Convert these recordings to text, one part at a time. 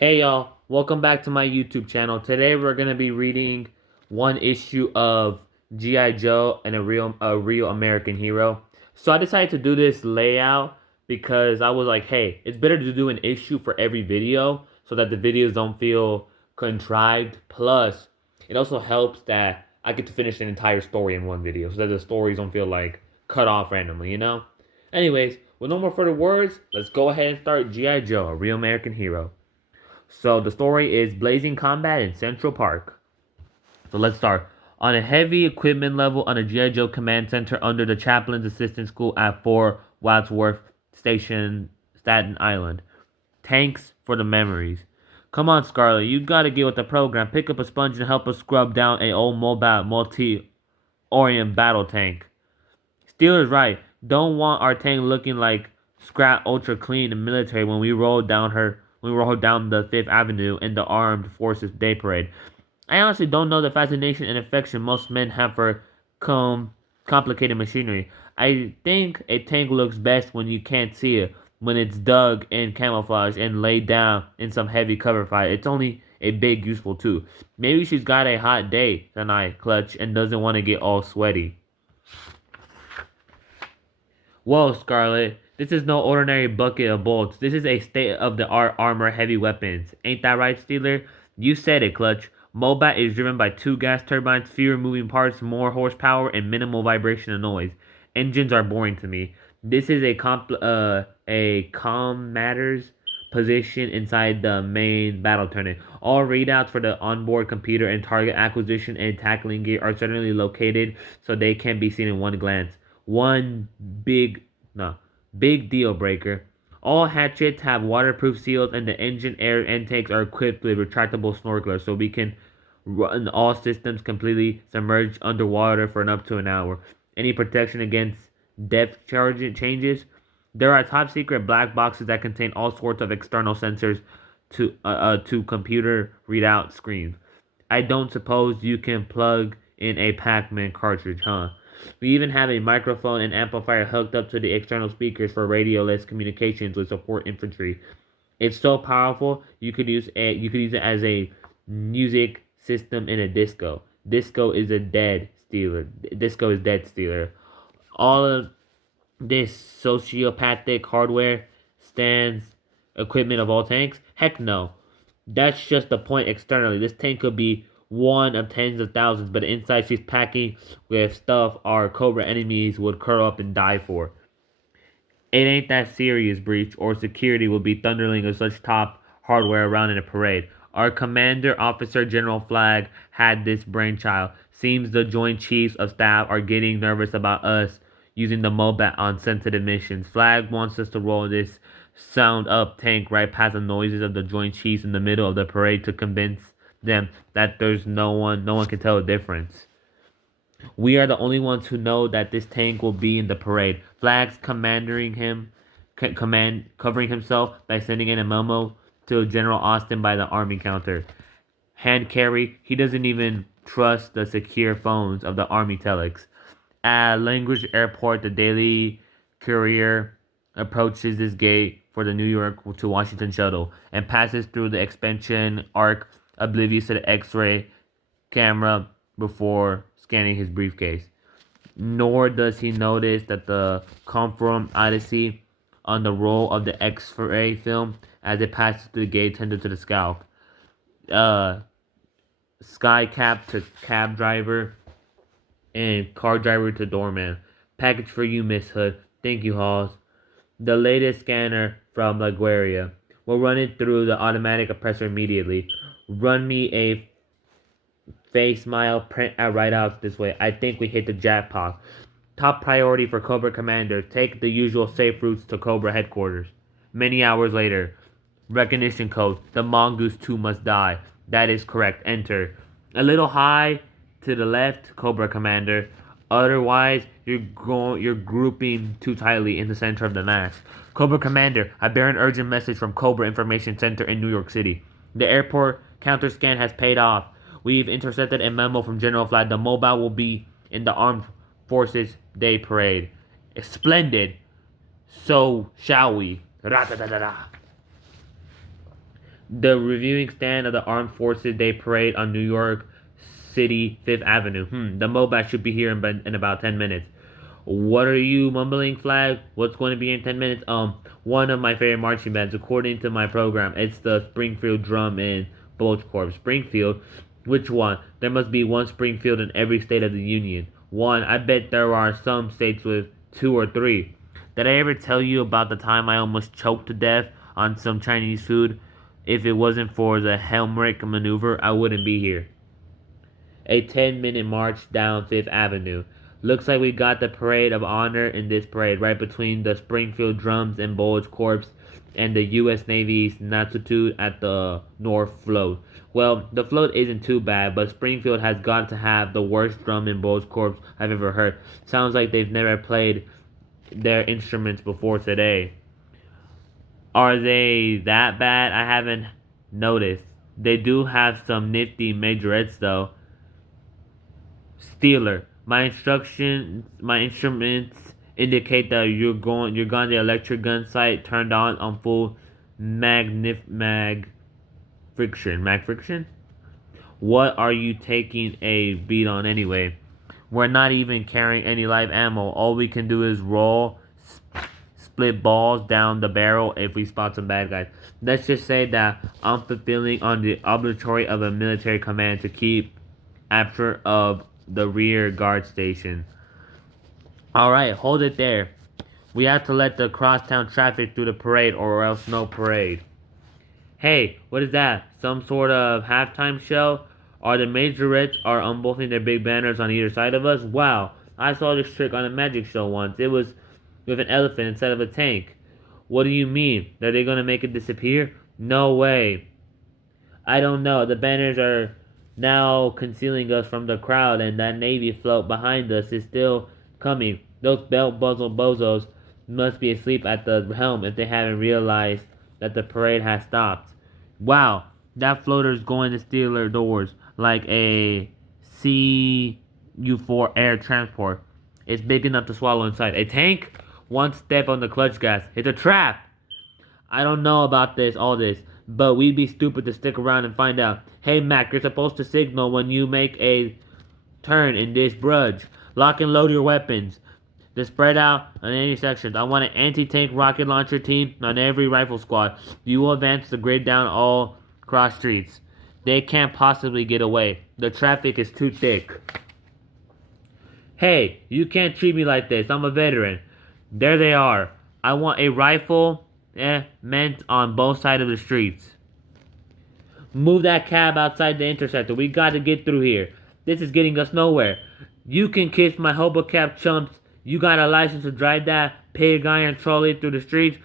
Hey y'all, welcome back to my YouTube channel. Today we're gonna be reading one issue of G.I Joe and a real American hero. So I decided to do this layout because I was like, hey, it's better to do an issue for every video so that the videos don't feel contrived. Plus, it also helps that I get to finish an entire story in one video so that the stories don't feel like cut off randomly, you know? Anyways, with no more further words, let's go ahead and start G.I Joe, a real American hero. So the story is blazing combat in Central Park. So let's start. On a heavy equipment level on a G.I. Joe command center under the Chaplain's Assistant School at 4 Wadsworth Station, Staten Island. Tanks for the memories. Come on, Scarlet, you gotta get with the program. Pick up a sponge and help us scrub down a old mobile multi-orient battle tank. Steeler's right. Don't want our tank looking like scrap ultra clean and military when we roll down the Fifth Avenue in the Armed Forces Day Parade. I honestly don't know the fascination and affection most men have for complicated machinery. I think a tank looks best when you can't see it, when it's dug in camouflage and laid down in some heavy cover fire. It's only a big useful tool. Maybe she's got a hot day tonight, Clutch, and doesn't want to get all sweaty. Whoa, Scarlet. This is no ordinary bucket of bolts. This is a state-of-the-art armor heavy weapons. Ain't that right, Steeler? You said it, Clutch. Mobat is driven by 2 gas turbines, fewer moving parts, more horsepower, and minimal vibration and noise. Engines are boring to me. This is a commander's position inside the main battle turret. All readouts for the onboard computer and target acquisition and tackling gear are certainly located so they can be seen in one glance. One big no big deal breaker. All hatchets have waterproof seals and the engine air intakes are equipped with retractable snorkelers so we can run all systems completely submerged underwater for up to an hour. Any protection against depth charge changes? There are top secret black boxes that contain all sorts of external sensors to computer readout screens. I don't suppose you can plug in a Pac-Man cartridge, huh? We even have a microphone and amplifier hooked up to the external speakers for radioless communications with support infantry. It's so powerful you could use it as a music system in a disco. Disco is dead, Steeler. All of this sociopathic hardware stands equipment of all tanks? Heck no. That's just the point externally. This tank could be one of tens of thousands, but inside she's packing with stuff our Cobra enemies would curl up and die for. It ain't that serious, Breach, or security will be thundering with such top hardware around in a parade. Our commander, Officer General Flag, had this brainchild. Seems the Joint Chiefs of Staff are getting nervous about us using the MOBAT on sensitive missions. Flag wants us to roll this sound up tank right past the noises of the Joint Chiefs in the middle of the parade to convince them that there's no one can tell the difference. We are the only ones who know that this tank will be in the parade. Flags covering himself by sending in a memo to General Austin by the army counter. Hand carry, he doesn't even trust the secure phones of the army telex. At Language Airport, the Daily Courier approaches this gate for the New York to Washington shuttle and passes through the expansion arc, oblivious to the X-ray camera before scanning his briefcase. Nor does he notice that the Confirm Odyssey on the roll of the X-ray film as it passes through the gate tended to the scalp. Sky cap to cab driver and car driver to doorman. Package for you, Miss Hood. Thank you, Halls. The latest scanner from LaGuardia. We'll run it through the automatic oppressor immediately. Run me a face smile, print out right out this way. I think we hit the jackpot. Top priority for Cobra Commander. Take the usual safe routes to Cobra headquarters. Many hours later. Recognition code. The Mongoose 2 must die. That is correct. Enter. A little high to the left, Cobra Commander. Otherwise, you're grouping too tightly in the center of the mass. Cobra Commander, I bear an urgent message from Cobra Information Center in New York City. The airport counter scan has paid off. We've intercepted a memo from General Flag. The mobile will be in the Armed Forces Day Parade. Splendid. So shall we. Ra-da-da-da-da. The reviewing stand of the Armed Forces Day Parade on New York City 5th Avenue. The MOBAT should be here in about 10 minutes. What are you mumbling, Flag? What's going to be in 10 minutes? One of my favorite marching bands, according to my program. It's the Springfield Drum and Bulge Corps. Springfield? Which one? There must be one Springfield in every state of the Union. One? I bet there are some states with 2 or 3. Did I ever tell you about the time I almost choked to death on some Chinese food? If it wasn't for the Helmrich maneuver, I wouldn't be here. A 10-minute march down 5th Avenue. Looks like we got the parade of honor in this parade, right between the Springfield Drums and Bulge Corps and the U.S. Navy's Natsutu at the North Float. Well, the float isn't too bad, but Springfield has got to have the worst drum and Bulge Corps I've ever heard. Sounds like they've never played their instruments before today. Are they that bad? I haven't noticed. They do have some nifty majorettes though. Steeler. My instruments indicate that you're gone the electric gun sight turned on full mag friction. What are you taking a beat on anyway? We're not even carrying any live ammo. All we can do is roll split balls down the barrel if we spot some bad guys. Let's just say that I'm fulfilling on the obligatory of a military command to keep absent of the rear guard station. Alright, hold it there. We have to let the crosstown traffic through the parade or else no parade. Hey, what is that? Some sort of halftime show? Are the majorettes are unbolting their big banners on either side of us? Wow, I saw this trick on a magic show once. It was with an elephant instead of a tank. What do you mean? Are they gonna make it disappear? No way. I don't know. The banners are now concealing us from the crowd, and that Navy float behind us is still coming. Those belt buzzle bozos must be asleep at the helm if they haven't realized that the parade has stopped. Wow, that floater's going to Steeler doors like a CU-4 air transport. It's big enough to swallow inside. A tank? One step on the clutch gas. It's a trap! I don't know about all this, but we'd be stupid to stick around and find out. Hey Mac, you're supposed to signal when you make a turn in this bridge. Lock and load your weapons. They're spread out on any sections. I want an anti-tank rocket launcher team on every rifle squad. You will advance the grid down all cross streets. They can't possibly get away. The traffic is too thick. Hey, you can't treat me like this. I'm a veteran. There they are. I want a rifle meant on both sides of the streets. Move that cab outside the intersection. We got to get through here. This is getting us nowhere. You can kiss my hobocap chumps. You got a license to drive that pig iron trolley through the streets?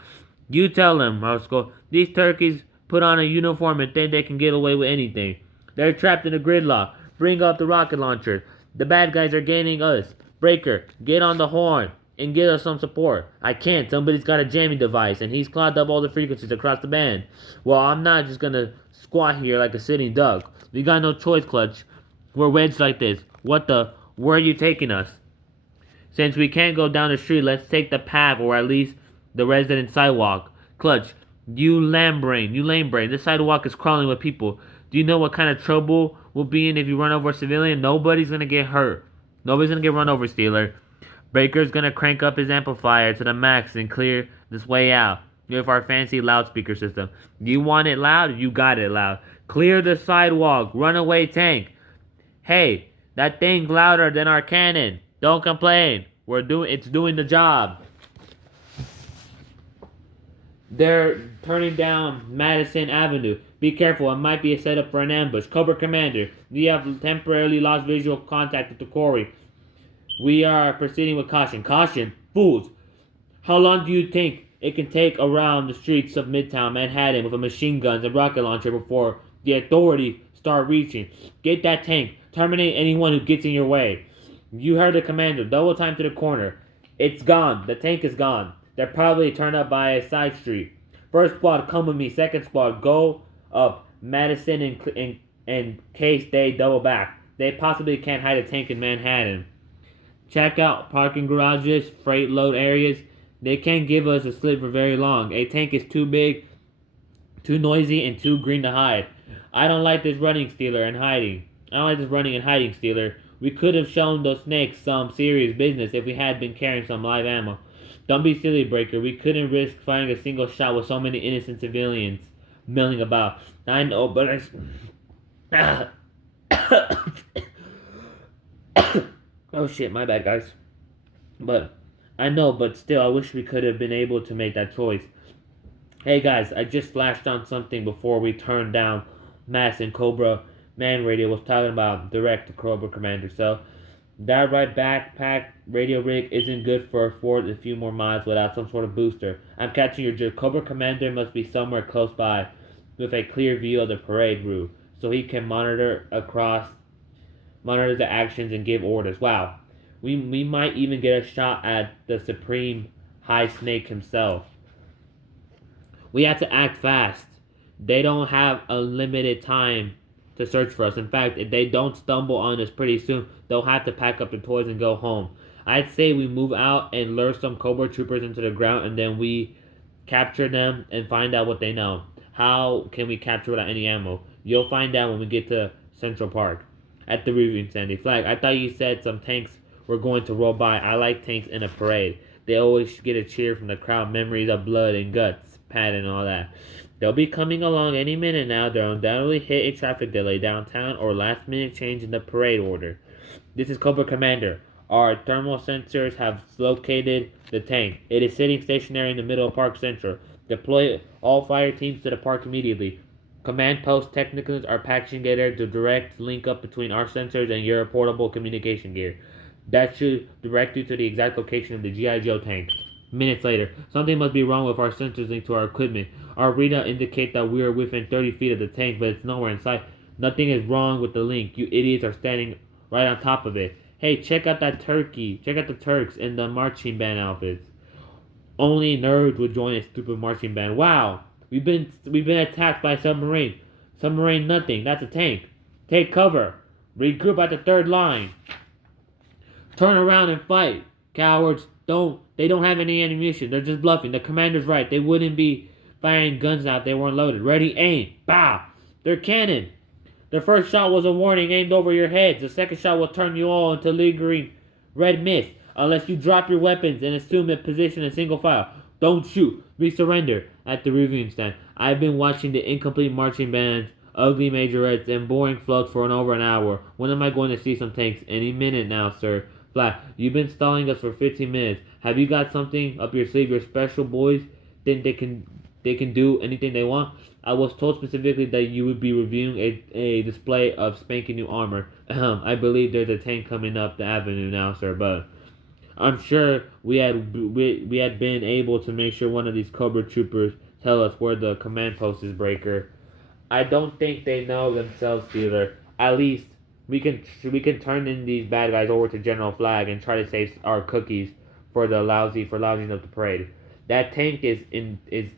You tell them, Roscoe. These turkeys put on a uniform and think they can get away with anything. They're trapped in a gridlock. Bring up the rocket launcher. The bad guys are gaining us. Breaker, get on the horn and get us some support. I can't. Somebody's got a jamming device and he's clogged up all the frequencies across the band. Well, I'm not just gonna squat here like a sitting duck. We got no choice, Clutch. We're wedged like this. Where are you taking us? Since we can't go down the street, let's take the path or at least the resident sidewalk. Clutch, you lame brain. This sidewalk is crawling with people. Do you know what kind of trouble we'll be in if you run over a civilian? Nobody's gonna get hurt. Nobody's gonna get run over, Steeler. Breaker's gonna crank up his amplifier to the max and clear this way out with our fancy loudspeaker system. You want it loud? You got it loud. Clear the sidewalk. Runaway tank. Hey, that thing's louder than our cannon. Don't complain. It's doing the job. They're turning down Madison Avenue. Be careful, it might be a setup for an ambush. Cobra Commander, we have temporarily lost visual contact with the quarry. We are proceeding with caution. Caution? Fools! How long do you think it can take around the streets of Midtown Manhattan with a machine guns and rocket launcher before the authorities start reaching? Get that tank. Terminate anyone who gets in your way. You heard the commander. Double time to the corner. It's gone. The tank is gone. They're probably turned up by a side street. First squad, come with me. Second squad, go up Madison in case they double back. They possibly can't hide a tank in Manhattan. Check out parking garages, freight load areas. They can't give us a slip for very long. A tank is too big Too noisy and too green to hide. I don't like this running, Steeler, and hiding. I don't like this running and hiding, Steeler. We could have shown those snakes some serious business if we had been carrying some live ammo. Don't be silly, Breaker. We couldn't risk firing a single shot with so many innocent civilians milling about. I know, but I... Oh shit, my bad, guys. But I know, but still, I wish we could have been able to make that choice. Hey guys, I just flashed on something before we turned down Mass and Cobra. Man Radio was talking about direct to Cobra Commander. So that right backpack radio rig isn't good for a few more miles without some sort of booster. I'm catching your drift. Cobra Commander must be somewhere close by with a clear view of the parade route so he can monitor the actions and give orders. Wow. We might even get a shot at the Supreme High Snake himself. We have to act fast. They don't have a limited time to search for us. In fact, if they don't stumble on us pretty soon, they'll have to pack up their toys and go home. I'd say we move out and lure some Cobra troopers into the ground, and then we capture them and find out what they know. How can we capture without any ammo? You'll find out when we get to Central Park. At the Reviewing Sandy Flag, I thought you said some tanks were going to roll by. I like tanks in a parade. They always get a cheer from the crowd, memories of blood and guts, Pat and all that. They'll be coming along any minute now. They'll undoubtedly hit a traffic delay downtown or last minute change in the parade order. This is Cobra Commander. Our thermal sensors have located the tank. It is sitting stationary in the middle of Park Central. Deploy all fire teams to the park immediately. Command post technicians are patching together the direct link up between our sensors and your portable communication gear. That should direct you to the exact location of the G.I Joe tank. Minutes later, something must be wrong with our sensors linked to our equipment. Our readout indicates that we are within 30 feet of the tank, but it's nowhere in sight. Nothing is wrong with the link. You idiots are standing right on top of it. Hey, check out that turkey. Check out the Turks in the marching band outfits. Only nerds would join a stupid marching band. Wow, we've been attacked by a submarine. Submarine nothing. That's a tank. Take cover. Regroup at the third line. Turn around and fight. Cowards. They don't have any ammunition. They're just bluffing. The commander's right. They wouldn't be firing guns out if they weren't loaded. Ready, aim. Bow. They're cannon. The first shot was a warning aimed over your heads. The second shot will turn you all into lingering red mist unless you drop your weapons and assume a position in single file. Don't shoot. We surrender. At the reviewing stand, I've been watching the incomplete marching bands, ugly majorettes, and boring floats for over an hour. When am I going to see some tanks? Any minute now, sir. Flat, you've been stalling us for 15 minutes. Have you got something up your sleeve? Your special boys think they can do anything they want? I was told specifically that you would be reviewing a display of spanking new armor. I believe there's a tank coming up the avenue now, sir, but I'm sure we had been able to make sure one of these Cobra troopers tell us where the command post is, Breaker. I don't think they know themselves either. At least we can turn in these bad guys over to General Flag and try to save our cookies for lousing up the parade. That tank is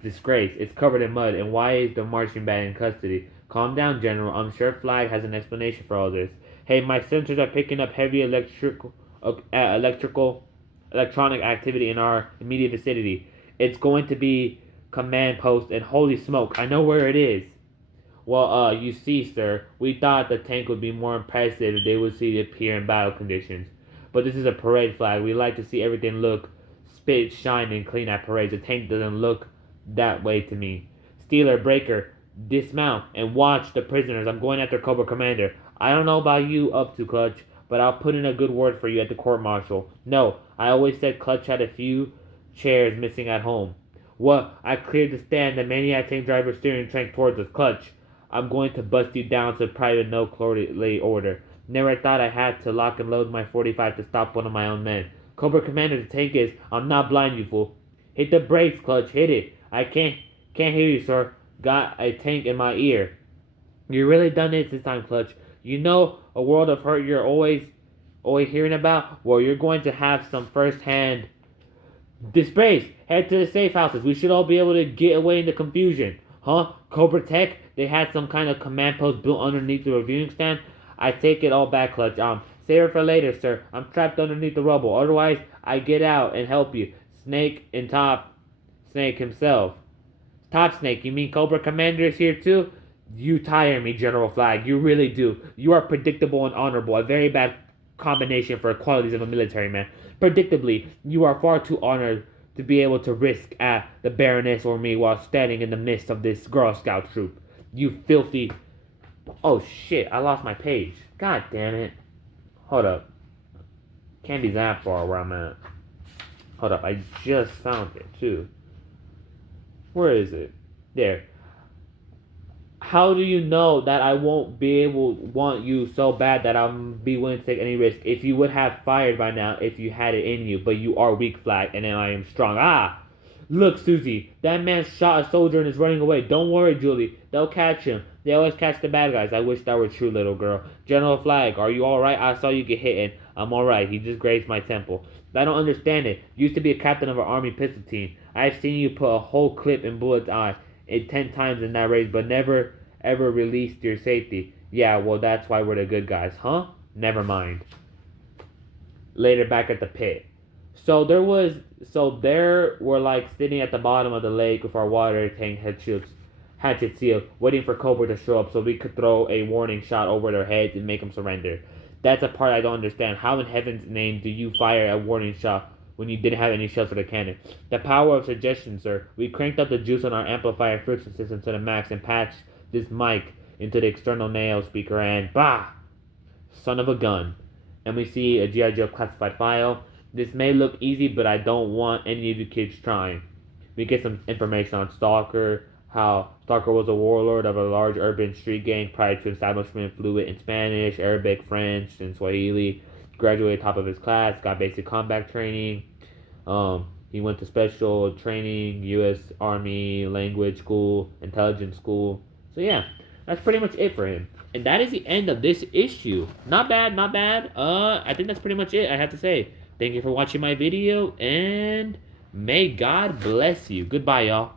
disgrace. It's covered in mud, and why is the marching band in custody? Calm down, General. I'm sure Flag has an explanation for all this. Hey, my sensors are picking up heavy electronic activity in our immediate vicinity. It's going to be command post, and holy smoke, I know where it is. Well, you see, sir, we thought the tank would be more impressive if they would see it appear in battle conditions. But this is a parade flag. We like to see everything look spit, shine, and clean at parades. The tank doesn't look that way to me. Steeler, Breaker, dismount and watch the prisoners. I'm going after Cobra Commander. I don't know about you up to Clutch, but I'll put in a good word for you at the court-martial. No, I always said Clutch had a few chairs missing at home. What? I cleared the stand. The maniac tank driver steering tank towards us. Clutch, I'm going to bust you down to private no clearly order. Never thought I had to lock and load my 45 to stop one of my own men. Cobra Commander, the tank is. I'm not blind, you fool. Hit the brakes, Clutch. Hit it. I can't hear you, sir. Got a tank in my ear. You really done it this time, Clutch. You know a world of hurt you're always hearing about? Well, you're going to have some first-hand disgrace. Head to the safe houses. We should all be able to get away in the confusion. Huh? Cobra Tech? They had some kind of command post built underneath the reviewing stand? I take it all back, Clutch. Save it for later, sir. I'm trapped underneath the rubble. Otherwise, I get out and help you. Snake and Top Snake himself. Top Snake, you mean Cobra Commander is here too? You tire me, General Flag. You really do. You are predictable and honorable. A very bad combination for qualities of a military man. Predictably, you are far too honored to be able to risk at the Baroness or me while standing in the midst of this Girl Scout troop. You filthy... Oh shit, I lost my page. God damn it. Hold up. Can't be that far where I'm at. Hold up, I just found it too. Where is it? There. How do you know that I won't be able to want you so bad that I'm be willing to take any risk? If you would have fired by now if you had it in you, but you are weak, Flag, and I am strong. Ah! Look, Susie, that man shot a soldier and is running away. Don't worry, Julie. They'll catch him. They always catch the bad guys. I wish that were true, little girl. General Flag, are you alright? I saw you get hit and I'm alright. He just grazed my temple. I don't understand it. You used to be a captain of an army pistol team. I've seen you put a whole clip in Bullet's eye 10 times in that race, but never ever released your safety. Yeah, well, that's why we're the good guys, huh? Never mind. Later, back at the pit. So there were like sitting at the bottom of the lake with our water tank hatchet sealed, waiting for Cobra to show up so we could throw a warning shot over their heads and make them surrender. That's a part I don't understand. How in heaven's name do you fire a warning shot when you didn't have any shells for the cannon? The power of suggestion, sir. We cranked up the juice on our amplifier friction system to the max and patched this mic into the external nail speaker and bah! Son of a gun. And we see a G.I Joe classified file. This may look easy, but I don't want any of you kids trying. We get some information on Stalker, how Stalker was a warlord of a large urban street gang prior to establishment, fluent in Spanish, Arabic, French, and Swahili. Graduated top of his class, got basic combat training. He went to special training, U.S. Army, language school, intelligence school. So yeah, that's pretty much it for him. And that is the end of this issue. Not bad, not bad. I think that's pretty much it, I have to say. Thank you for watching my video, and may God bless you. Goodbye, y'all.